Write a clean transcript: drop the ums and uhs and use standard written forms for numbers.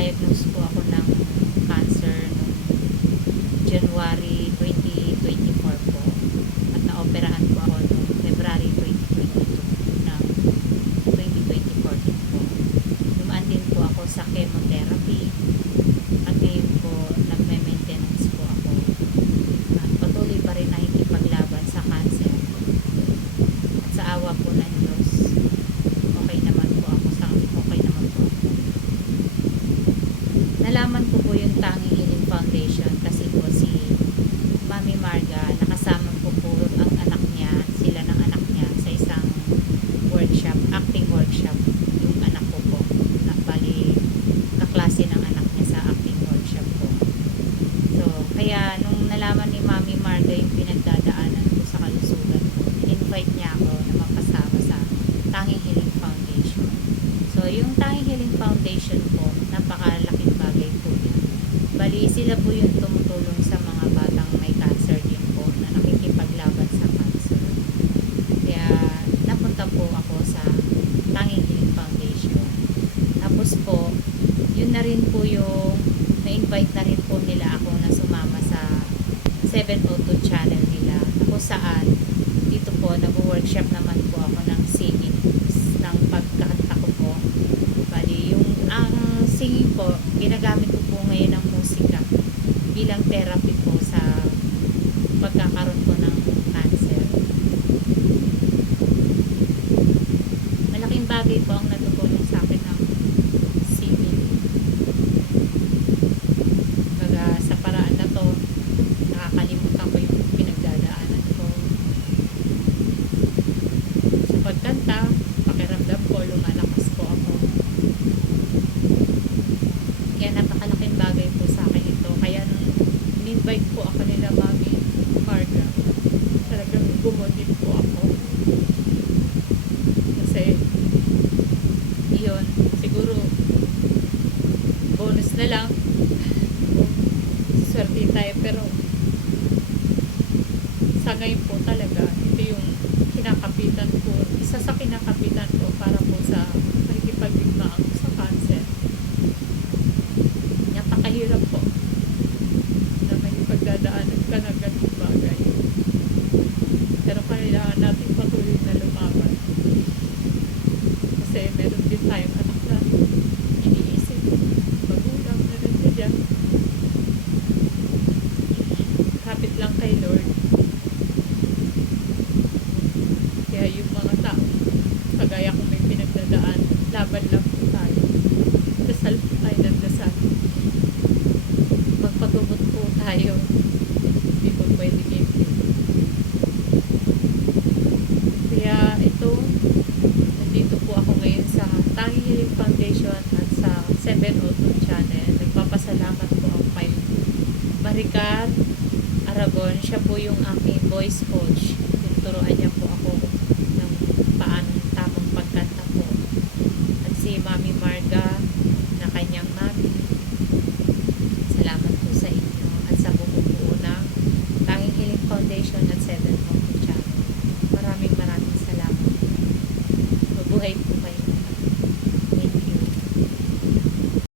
na-diagnose po ako ng cancer noong January 2024 po. At naoperahan po ako noong February 2022 ng 2024 din po. Dumaan din po ako sa chemotherapy at ngayon po nagme-maintenance po ako. At patuloy pa rin nakikipaglaban sa cancer. At sa awa po ng Diyos, okay naman po ako. Nalaman ko po yung Tanging Healing Foundation kasi po si Mami Marga, nakasama po ang anak niya, sila ng anak niya sa isang workshop, acting workshop, yung anak ko po, bali kaklase ng anak niya sa acting workshop po. So, kaya nung nalaman ni Mami Marga yung pinagdadaanan ko sa kalusugan ko, invite niya ako na mapasama sa Tanging Healing Foundation. So, yung Tanging Healing Foundation po, napakalaking bagay po yan. Bali, sila po yung tumutulong sa mga batang may cancer din po na nakikipaglaban sa cancer. Kaya, napunta po ako sa Tanging Healing Foundation. Tapos po, yun na rin po yung na-invite na rin po nila ako na sumama sa 702 channel nila. Kung saan, dito po, nag-workshop naman po ako ng singing, ng pagkakanta ko po. Bali, ang singing po, ginagamit ko po ngayon ng musika bilang therapy po sa pagkakaroon po ng cancer. Malaking bagay po ang natutulong sa akin ng singing. Baga, sa paraan na to, nakakalimutan ko yung pinagdadaanan ko. Sa pagkanta, pakiramdam ko, lumalakas po ako. Kaya napakalaking bagay po sa akin ito. Kaya nung in-invite po ako nila Mami Marga, talagang bumodit po ako. Kasi, yun, siguro, bonus na lang. Swerte tayo, pero sa ngayon po talaga, ito yung kinakapitan ko. Isa sa kinakapitan ko para po sa pagkipagdigmaan ko sa cancer. Napakahirap po na may pagdadaanan ka ng ganung bagay. Pero kailangan natin patuloy na lumaban. Kasi meron din tayong anak na iniisip. Magulang na rin ka dyan. Kapit lang kay Lord. Kaya yung mga tao, kagaya kung may pinagdadaan, laban lang po tayo. Dasal po tayo ng dasal. Magpatubot po tayo. Hindi po pwede give. Kaya ito, nandito po ako ngayon sa Tanging Healing Foundation at sa 702 channel. Nagpapasalamat po ako kay Maricar Aragon. Siya po yung aking voice coach. Turuan niya po ako ng paano tamang pagkanta po. At si Mami Marga na kanyang mami.